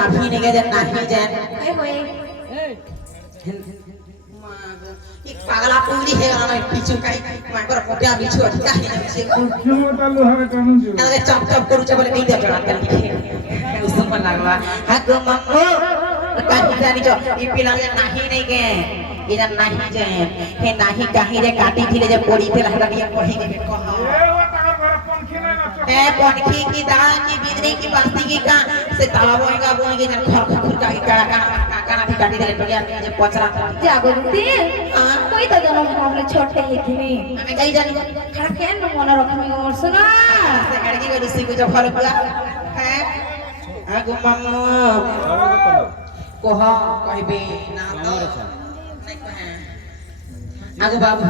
নাভি নেগে যে নাহি যেন পাগলা পুরি হে গেল না পিছু কাই মাকর পটিয়া বিছু অধিকা হে যাচ্ছে ক্ষমতা লোহার কানুন ছিল তাহলে চপ চপ করুছে বলে নেই দেবে রাত কালি উসুম লাগবা হাত মাম্মু কাহি জানি তো ই পিলাগে নাহি নেই গে এরা নাহি যে হে নাহি কাহি রে কাটি থিলে যে পড়িতে লাগলা দিয়ে পড়ি দেবে কহ ए पनखी की दाल की बिजली की बस्ती की का से तालाब होएगा बोएंगे जन खर खर का काना भी काटी दे टोलिया जे पचरा जागृति कोई तो जन्म हमले छोटे ही थी हमें कई जानी खड़ा केन मन रखमी मोर सुना से गाड़ी की ऋषि को जो फल पुआ है आगु मम्मू कोह कहबे ना तो नहीं कहे आगु बाबू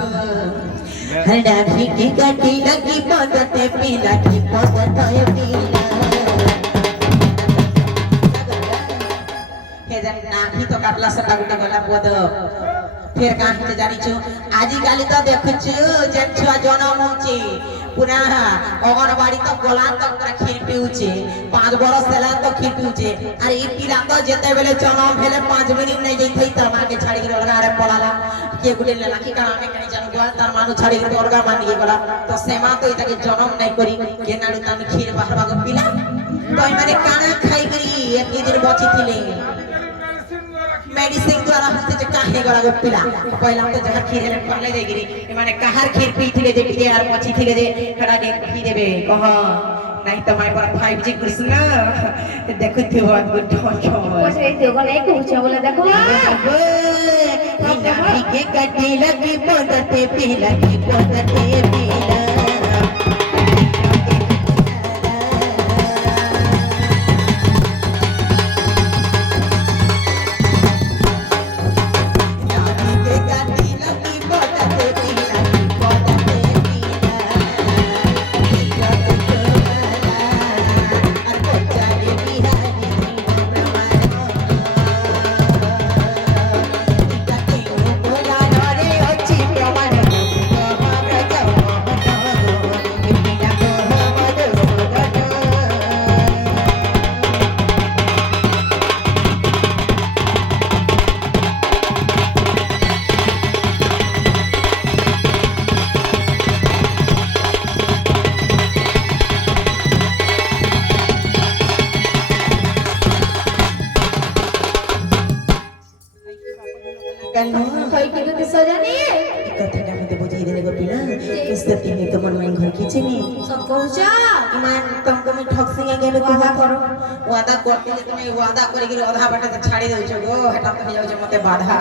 हरडा की गटी लगी पदते पीला की पदते पीला के जन नाही तो काटला सटा गुटे गला पद फिर काहे जे जानि छु आजि काली तो देखु छु जे छुआ जनम होछि पुनः अंगनबाड़ी तो गोला तक पूरा खीर पिउछे 5 बरस सेला तो खीर पिउछे अरे ई पीला तो जेते बेले जनम भेले 5 मिनिट नहीं जइथै त मां के छाड़ी के अलगा रे पड़ाला के गुले लेला की काना में कहि जानू गया तार मानु छाड़ी के अलगा मान के गला तो सेमा तो इता के जनम नहीं करी के नाडू तान खीर बाहरवा को पीला तो माने काना खाई करी एक दिन बची थिले मेडिसिन द्वारा हमसे जे काहे गला को पीला पहला तो जहां खीर ले पड़ले जाई गिरी माने कहार खीर पी थिले जे पिए आर बची थिले जे खड़ा दे पी देबे कह नहीं तो माय पर 5G कृष्ण देखु थे बहुत गुड ठो ओसे तो गले कुछ बोले देखो नाभी के कटे लगी पदते पीला की पदते पीला कोई की तो सजनी कथाटा मते बुझाई देले गोपिला इससे तिनी तो मन में घर की छेनी सब कहूचा ईमान तुमको मैं ठग सिंगे गेले को करो वादा करते जे तुम वादा करी के आधा बाटा तो छाड़ी देउ छ गो हटा तो जाउ छ मते बाधा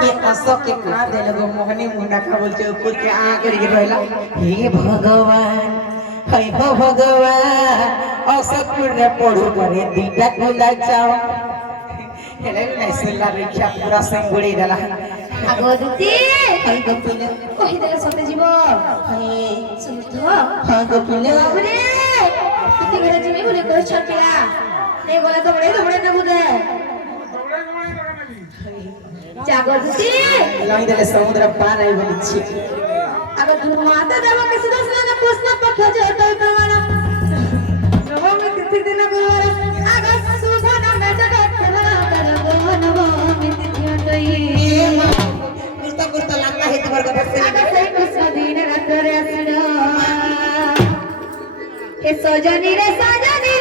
के असक के काट देले गो मोहनी मुंडा का बोल छ ऊपर के आ करी के रहला हे भगवान हे हो भगवान असक रे पढ़ू करे दीटा कुला जाओ हेले नहीं सिला रिक्शा पूरा संगुड़ी देला आगोदती हाय गोपिला कहि देले सते जीव हाय सुन तो हां गोपिला बाबरे किती गेला जीव बोले कर छटला ने गोला तो बड़े न बुदे जागोदती लाई देले समुद्र पार आई बोली छी अगर तुम माता देव के सीधा सीधा प्रश्न पक्ष जे तो तमारा नवमी तिथि दिन गुरुवार आगस्ट सुधा नाम जगत कुर्ता लगता है तुम्हारे को सजनी रे सजनी रे सजनी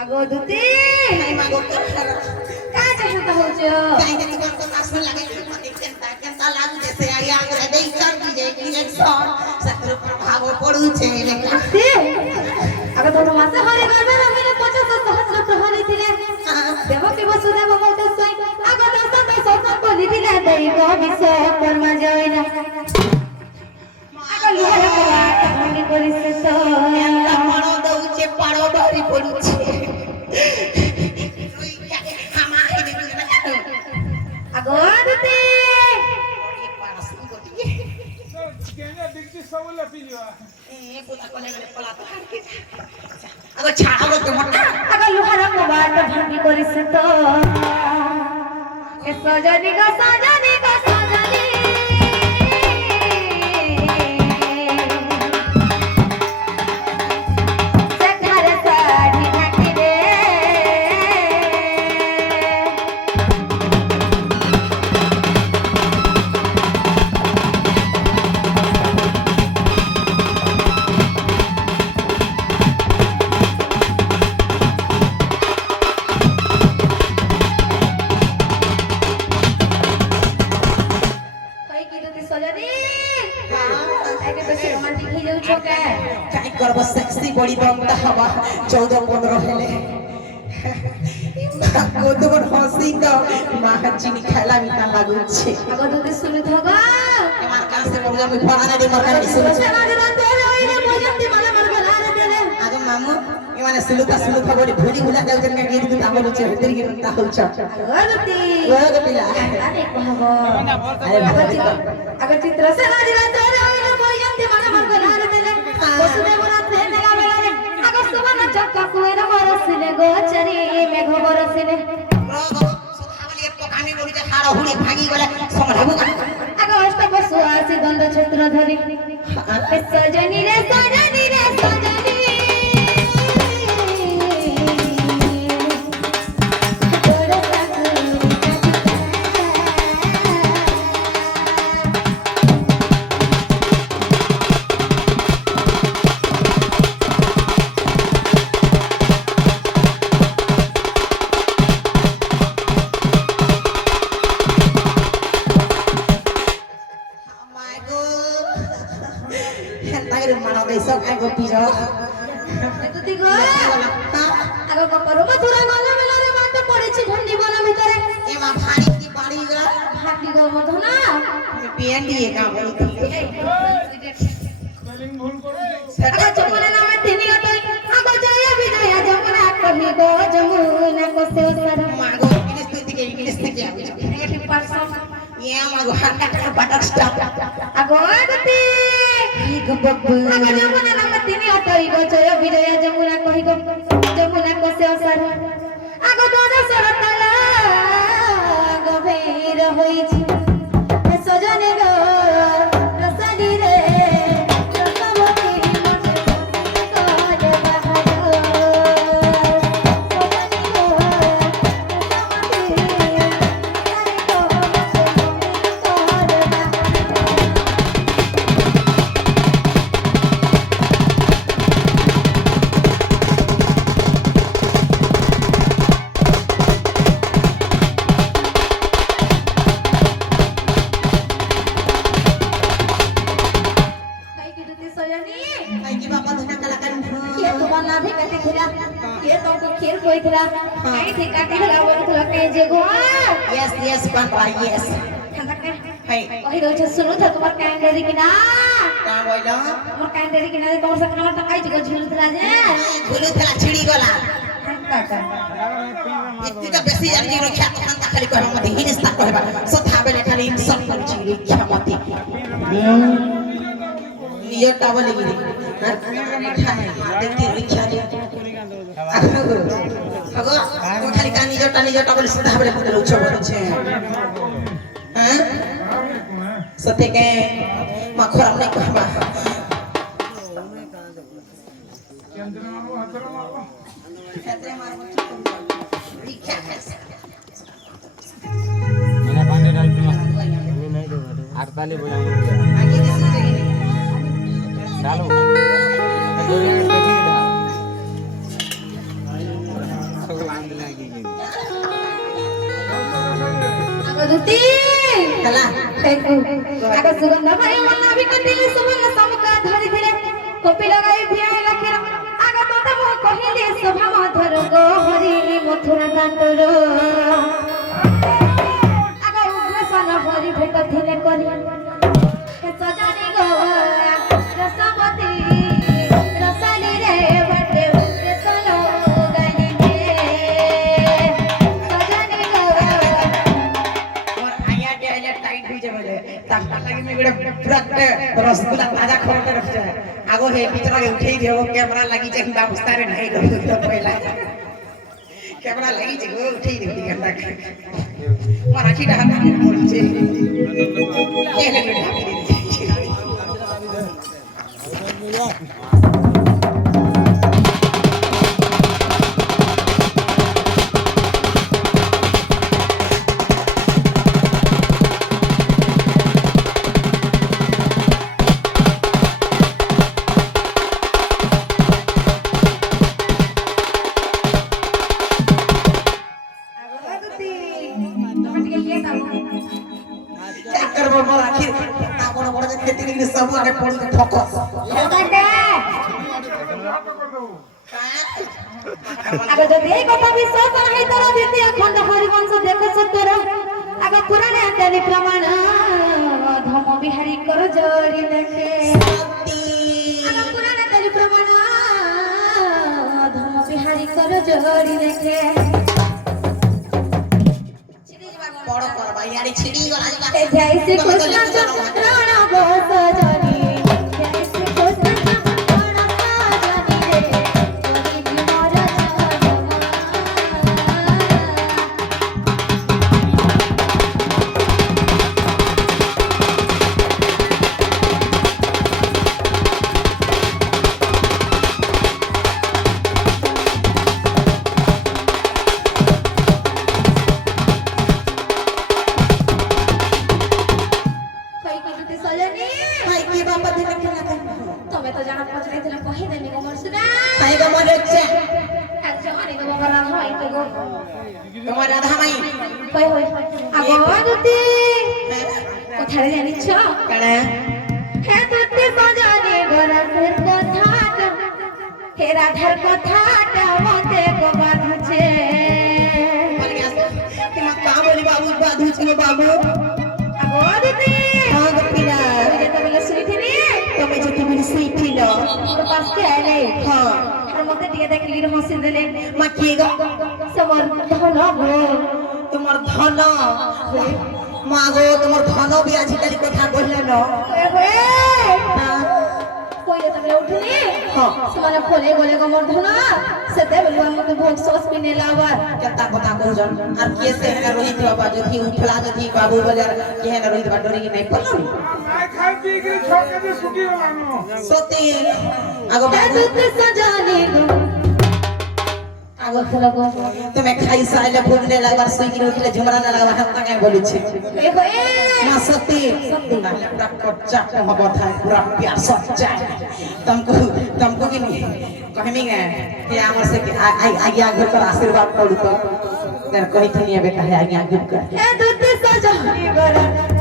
आगोदती नहीं मागो का चाहता हो जो काई दे तुम को आसमान लगे केंता लागू जैसे आई आग रे दे कर दी जे कि एक शॉट शत्रु प्रभाव पड़ू छे अगर तो मासे हरे गरबे रंगे 50 सहस्र प्रहरी थिले देवकी वसुदेव बहुत सोई अगर दस सत बोली थिले दैव विश्वकर्मा जयना अगर लुहा लगा भांगी करिसे तो पाड़ो दउचे पाड़ो धरी पड़ू छे পুতা কোলে গেলে পলা তো হারকে আগো ছাড়াবো তো মোটা আগো লোহার কবাট ভাঙি করিস তো এ সজনী গো সজনী গো সজনী সেখারে সাড়ি ঢাকি দে কই কি তুই সজনী একে বেশি রোমান্টিক হয়ে যাচ্ছ কে কাই করব সেক্সি বডি বন্ধ হবা 14 15 হেলে কতক্ষণ হসি তো মা চিনি খেলা মিটা লাগুছে আগো তুই শুনে থাকো আমার কাছে বলবো আমি ফড়ানে দি মার কাছে শুনে সজনী রাতে রইলে বজন্তি মালা মার গলা রে দে আগে মামু এমানে সুলুকা বডি ভুলি ভুলা যাউছেন কে গীত গীত আমল হচ্ছে ভিতর কি তা হচ্ছে আগতি ওগো পিলা আরে কহব আগর চিত্র সে রাজি রাতে রইলে বজন্তি মালা মার গলা রে দে বসুদেব রাতে নেলা বেলা রে আগর সুবন চক্কা কুয়ের বরসিলে গোচরি মেঘ বরসিলে সুধাবলি এক আমি বলি যে হাড় হুড়ি ভাগি গলে সম্রাবু আগর অষ্ট বসু আসি দণ্ড ছত্র ধরি সজনী রে সজনী রে সজনী বড় সাকুরি my god তাগের মানা দেইছো কাই গো পিরো তুই গো আগর কপরু মথুরা গলা মেলা রে বাট পড়েছি ঝন্ডি বনা ভিতরে এমা ভারী কি বাড়ি গো ভাটি গো মধু না আমি পিএনডি কা বলছি স্পেলিং ভুল করেছে আগর যমুনা নামে তিনি অতই আগর জয় বিজয়া যমুনা কহি গো যমুনা কোসে ওসরা মাগো ইংলিশ থেকে আইছো 80% ইয়া মাগো হাটা বাটার স্টপ আগর গতি কি গো বাবু আগর যমুনা নামে তিনি অতই গো জয় বিজয়া যমুনা কহি গো যমুনা কোসে ওসরা আগর দন সরতলা গভীর হইছি সজনী গো রসনী রে রসমতি মনে করে বাহাদুর সজনী গো রসমতি আরে গো মনে করে বাহাদুর कई की दुती सोयनी आई की बापा धना कलाकार के तुम्हार नाभि काटी थिला के तुमको खेल कोई थिला कई थी काटी हला बोल थिला के जे गो यस बाबा यस हाय कहि दो छ सुनु था तुम्हार कैंडरी की ना का बोलो तुम्हार कैंडरी की ना तोर सकना त कई जगह झूल थिला जे झुलु थला छिड़ी गला काका इतनी का बेसी जानी रखा तखन ता खाली कहबा मते हिनिस्ता कहबा सथा बेले खाली इंसान कर छिड़ी क्या मते नियर टावल गिरी देखते रिक्शा रे আগো তুমি খালি কা নিজটা বলে সদা বলে মতে উচ্চ বলছে হ্যাঁ সত্যকে মা খরাম নাই কহবা কেন্দ্র মারবো হাতর মারবো ক্ষেত্রে মারবো রিক্সা খাইছে मैंने पानी डाल दिया नहीं दो 48 बोला আগে দিছি डालो दुनिया में देखी डाल सब लांग लगी আগো দুতি চলা আগো সুগন্ধ ভাই মন নাভি কাটিলে সুবর্ণ সমকা ধরি ধীরে কপি লাগাই ভিয়া লখির আগো তোতে মো কহিলে শোভা মধুর গো হরি মথুরা দান্তর আগো উগ্রসন হরি ভেট ধিলে করি সজানি গো রসমতি রসালি রে বটে উগ্রসন গালি দে সজানি গো और आया टाइट हो जाए ताकि मैं बड़े पूरा रसगुल्ला ताजा खोल के रख जाए আগো হে ভিতরে উঠেই দেব ক্যামেরা লাগি যে ব্যবস্থারে নাই তো পয়লা ক্যামেরা লাগি যে উঠেই দেব দিগন্ডা মারাঠিটা হাত দিয়ে পড়ছে কেনে ঢাকি দিয়েছে सब आगे पड़ के फोकस আগে যদি এই কথা বিশ্বাস হয় তোর দ্বিতীয় খণ্ড হরিবংশ দেখো সত্তর আগে পুরাণে আত্মাদি প্রমাণ ধম বিহারী কর জরি দেখে আগে পুরাণে আত্মাদি প্রমাণ ধম বিহারী কর জরি দেখে বড় কর ভাই আরে ছিড়ি গলা জয় শ্রী কৃষ্ণ চরণ বস জনি জয় শ্রী কৃষ্ণ চরণ বস জনি রে জনি বিমল চরণ কই কি সজনি ভাই কি বাবা দিলে খেলা কেন তবে তো জানা পছরে দিলা কহি দেনি গো মরসুদা তাই গো মনে হচ্ছে আচ্ছা অনেক গো বাবা না হয় তো গো তোমার রাধা মাই কই হই আগো দুতি কোথায় জানিছ কেন হে দুতি সজনি গরসের কথাটা হে রাধার কথাটা মতে গো বাধুছে বলি আসো তোমার কা বলি বাবু বাধু ছিল বাবু আগো দুতি হ্যাঁ গপিলা আমি যেতে বলে শুইছিনি তুমি যে তুমি শুইছিল তোর পাশ কে আইলে হ্যাঁ আর মতে দিয়ে দেখলি হাসি দিলে মা কি গো সমর ধন গো তোমার ধন মা গো তোমার ধন বি আজিকালি কথা বললে ন হ্যাঁ কই যেতে বলে উঠুনি হ্যাঁ ସେମାନେ খোলে গলে গমর ধন সেতেবেলে আমাকে ভোগ সস পিনে লাবার কেতা কথা কହୁଛন আর কিଏ ସେ ହେନା ରୋହିତ ବାବା ଯଦି ଉଠଲା ଯଦି ବାବୁ ବୋଲେ କିଏ ହେନା ରୋହିତ ବାବା ଡରିକି ନାଇଁ ପଡୁନି ନାଇଁ ଖାଇ ପିଇକି ଛକା ଯେ ଶୁକି ଗଲାନ ସତେ ଆଗ হে ବାବୁ দুতে সজানি গো আগো চলো গো তুমি খাই সাইলে ভোগ নে লাগবার সইকি উঠলে ঝগড়া না লাগবার হাতটা কাই বলিছি দেখো এ মা সতে তাহলে पूरा कच्चा हवा था पूरा प्यार सच्चा तुमको भी नहीं कहमी है कि हमर से आगे आगे कर आशीर्वाद पड़ू तो तेरे कही थनी अबे कहे आगे आगे कर হে দুতে সজানি গো সজানি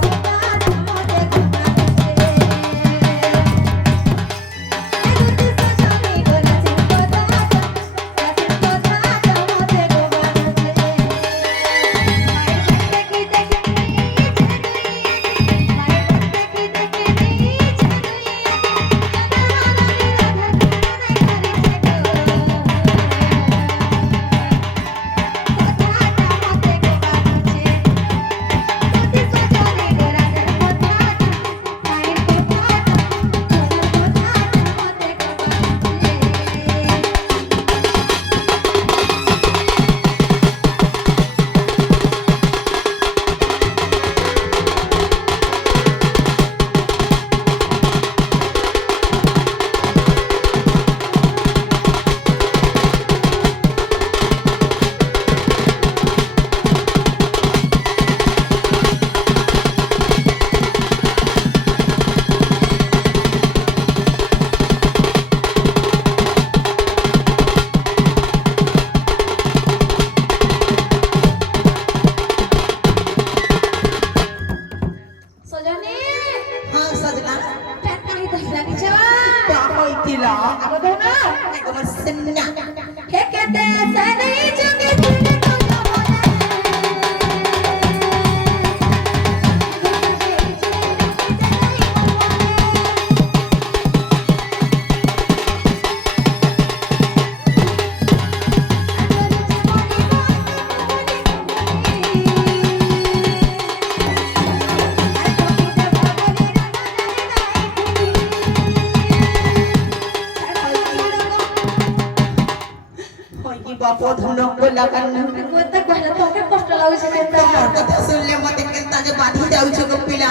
কইলা কান্ন কোতে কইলা তোকে কষ্ট লাগুছে কেতা তোমার কথা শুনলে মতে কেনতা যে বাঁধি যাউছো গো পিলা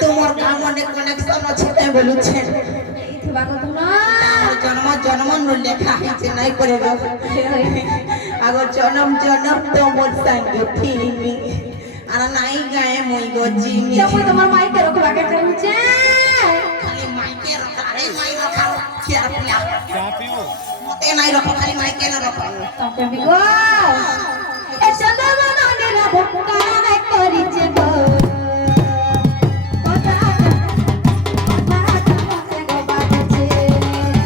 তোমার গাঁ মনে কানেকশন আছে তাই বলুছে এইথিবা কথা না জন্ম জন্ম নো লেখা হইছে নাই করে গো আগো জনম জনম তো মোর সঙ্গ থিমি আর নাই গায়ে মই গো জিমি তুমি তোমার মাইকে রকম আগে চাইছে খালি মাইকে রাখা রে মাই রাখা কিয়া পিলা মতে নাই রাখা খালি মাইকে না রাখা তোকে বিগো এ চন্দ্রমা নেরা ভক্তা নাই করিছে গো কথা কথা মতে গো বাজছে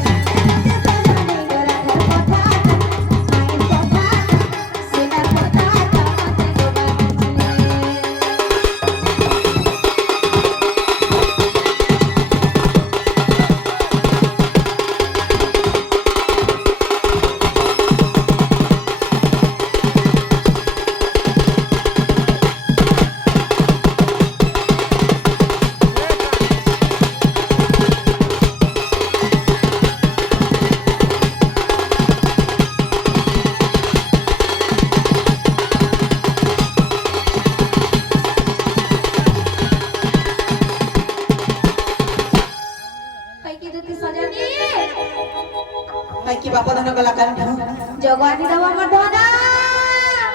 সজনী গোরা ঘর কথা মাইন কথা সেটা কথা মতে গো বাজছে কইকি দুতি সজনী মাই কি বাবা ধন গলা কান জগানি দাও আমার দাদা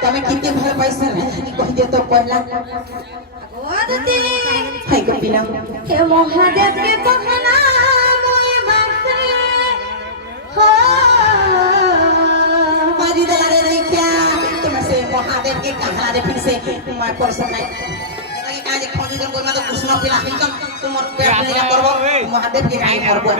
তুমি কিতে ভালো পাইছ রে কি কই দে তো পহলা ও দুতি হাই গো পিলা হে মহাদেব के कहना मोए बासे हो मारी दला रे रे क्या तुमसे महादेव के कहला रे फिर से मैं परसों नहीं देखा कि आज खोजी जन कोई तो कुछ ना पिला हिंचन तुम पेट नहीं करबो महादेव के गाय मरबो